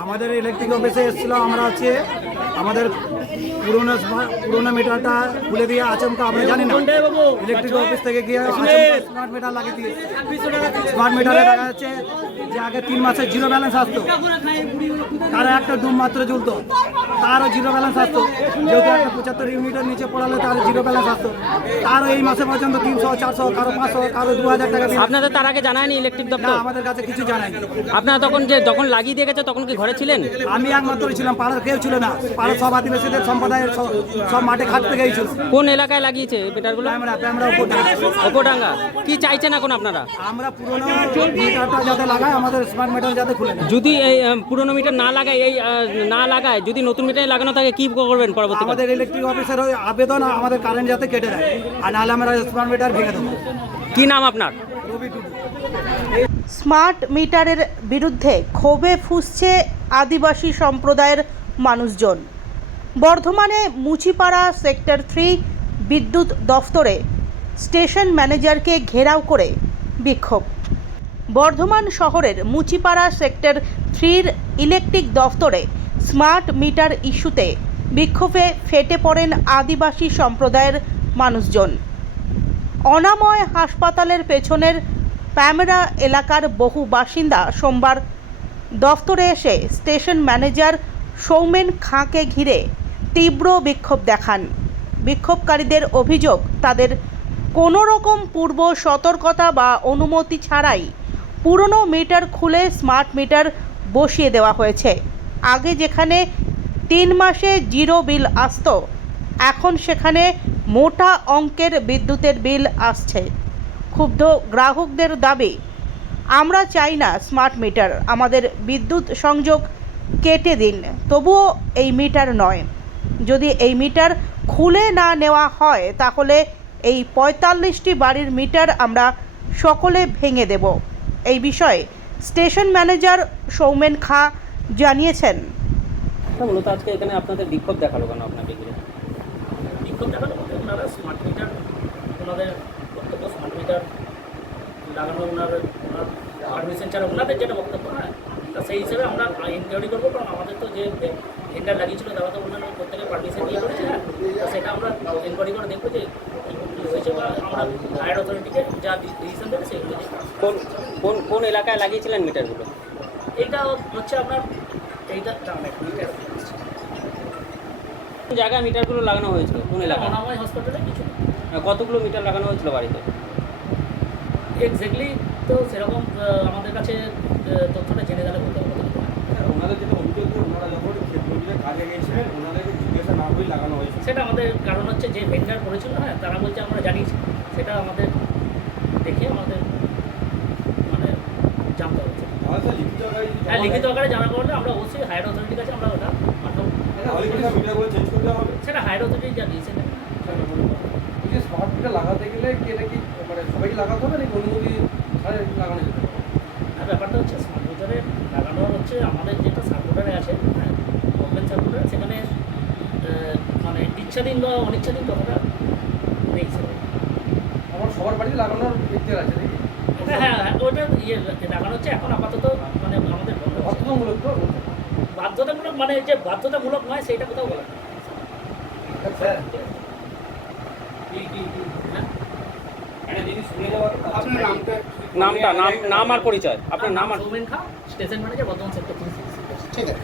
আমাদের ইলেকট্রিক অফিসে এসেছিল আমরা হচ্ছে আমাদের পুরোনো পুরোনো মিটারটা খুলে দিয়ে আচমকা আমরা জানি না। ইলেকট্রিক অফিস থেকে গিয়ে স্মার্ট মিটার লাগিয়ে দিয়ে স্মার্ট মিটারে দেখা যাচ্ছে যে আগে তিন মাসের জিরো ব্যালেন্স আসতো। তারা একটা ডুম মাত্র জ্বলতো। তারও জিরো ব্যালেন্স আসতো। যেহেতু একটা পঁচাত্তর ইউনিটের নিচে পড়ালে তার জিরো ব্যালেন্স আসতো। তারও এই মাসে পর্যন্ত তিনশো চারশো কারও পাঁচশো কারও দু হাজার টাকা আপনাদের তার আগে জানায়নি ইলেকট্রিক দপ্তর? আমাদের কাছে কিছু জানায়নি। আপনারা তখন যে যখন লাগিয়ে দিয়ে গেছে তখন কি ঘরে ছিলেন? আমি একমাত্র ছিলাম পাড়ার কেউ ছিল না। পাড়ার সব আদিবাসীদের সম্প্রদায়ের সব- মাঠে খাটতে গিয়েছিল কোন এলাকায় লাগিয়েছে থেকে। ওপোডাঙ্গা কি চাইছেন এখন আপনারা? আমরা পুরোনো মিটারটা যাতে লাগায় আমাদের স্মার্ট মিটার যাতে খুলে যদি এই পুরোনো মিটার না লাগায় এই না লাগায় যদি নতুন মিটার লাগানো থাকে কি করবেন পরবর্তীকালে? আমাদের ইলেকট্রিক অফিসের ওই আবেদন আমাদের কারেন্ট যাতে কেটে দেয়। আর নাহলে আমরা স্মার্ট মিটার ভেঙে দেবো। কি নাম আপনার? স্মার্ট মিটারের বিরুদ্ধে ক্ষোভে ফুসছে আদিবাসী সম্প্রদায়ের মানুষজন। বর্ধমানে মুচিপাড়া সেক্টর থ্রি বিদ্যুৎ দফতরে স্টেশন ম্যানেজারকে ঘেরাও করে বিক্ষোভ। বর্ধমান শহরের মুচিপাড়া সেক্টর থ্রির ইলেকট্রিক দফতরে স্মার্ট মিটার ইস্যুতে বিক্ষোভে ফেটে পড়েন আদিবাসী সম্প্রদায়ের মানুষজন। অনাময় হাসপাতালের পেছনের প্যামেরা এলাকার বহু বাসিন্দা সোমবার দফতরে এসে স্টেশন ম্যানেজার সৌমেন খাঁকে ঘিরে তীব্র বিক্ষোভ দেখান। বিক্ষোভকারীদের অভিযোগ, তাদের কোনো রকম পূর্ব সতর্কতা বা অনুমতি ছাড়াই পুরনো মিটার খুলে স্মার্ট মিটার বসিয়ে দেওয়া হয়েছে। আগে যেখানে তিন মাসে জিরো বিল আসতো, এখন সেখানে মোটা অঙ্কের বিদ্যুতের বিল আসছে। ক্ষুব্ধ গ্রাহকদের দাবি, আমরা চাই না স্মার্ট মিটার, আমাদের বিদ্যুৎ সংযোগ কেটে দিন। তবুও এই মিটার নয়। যদি এই মিটার খুলে না নেওয়া হয়, তাহলে এই পঁয়তাল্লিশটি বাড়ির মিটার আমরা সকলে ভেঙে দেব। এই বিষয়ে স্টেশন ম্যানেজার সৌমেন খা জানিয়েছেন। মূলত আজকে এখানে আপনাদের বিক্ষোভ দেখাল কেন আপনাকে ঘিরে? বিক্ষোভ দেখানো বলতে ওনারা স্মার্ট মিটার ওনাদের বক্তব্য স্মার্ট মিটার লাগানো ওনার ওনার পারমিশন ছাড়া ওনাদের যেটা বক্তব্য হ্যাঁ তা সেই হিসেবে আমরা ইনকোয়ারি করব কারণ আমাদের তো যে ভেন্ডার লাগিয়েছিল তারা তো ওনারা প্রত্যেকের পারমিশন দিয়ে করেছে হ্যাঁ সেটা আমরা ইনকোয়ারি করে দেখব যে হয়েছে বা আমরা হায়ার অথরিটিকে যা ডিসিশন দেবে করব। কোন কোন কোন এলাকায় লাগিয়েছিলেন মিটারগুলো এইটা হচ্ছে আপনার এইটা মিনিট জায়গায় মিটারগুলো লাগানো হয়েছিল? কোন এলাকায়? অনাময় হসপিটালে কিছু কতগুলো মিটার লাগানো হয়েছিল বাড়িতে? এক্স্যাক্টলি তো সেরকম আমাদের কাছে তথ্যটা জেনে গেলে বলতে পারব। হ্যাঁ, ওনাদের যেটা অভিযোগ যে ওনারা যখন ক্ষেত্রগুলো কাজে গিয়েছিলেন ওনাদেরকে জিজ্ঞাসা না করে লাগানো হয়েছে সেটা আমাদের কারণ হচ্ছে যে ভেন্ডার করেছিল হ্যাঁ তারা বলছে আমরা জানিয়েছি সেটা আমাদের দেখে আমাদের মানে জানতে হচ্ছে তাহলে স্যার লিখিত আকারে যদি হ্যাঁ লিখিত আকারে জানা করলে আমরা অবশ্যই হায়ার অথরিটির কাছে আমরা ওটা পাঠাবো। হবে? সেটা হায়ার অথরিটি যা দিয়েছে স্মার্ট মিটার লাগাতে গেলে কি এটা কি মানে সবাইকে লাগাতে হবে নাকি অনুমতি লাগানো যেতে পারে? আর ব্যাপারটা হচ্ছে স্মার্ট মিটারে লাগানোর হচ্ছে আমাদের যেটা সার্কুলারে আছে হ্যাঁ গভর্নমেন্ট সার্কুলার সেখানে মানে ইচ্ছাধীন বা অনিচ্ছাধীন কথাটা নেই সেটা আমার সবার বাড়িতে লাগানোর ইতিহার আছে নাকি? হ্যাঁ হ্যাঁ হ্যাঁ, ওটা ইয়ে লাগানো হচ্ছে। এখন আপাতত মানে আমাদের বন্ধ বাধ্যতামূলক তো? বাধ্যতামূলক মানে যে বাধ্যতামূলক নয় কোথাও বলা। স্যার হ্যাঁ। নামটা নাম নাম আর পরিচয়। আপনার নাম আর স্টেশন ম্যানেজার বর্তমান সেক্টর ঠিক আছে।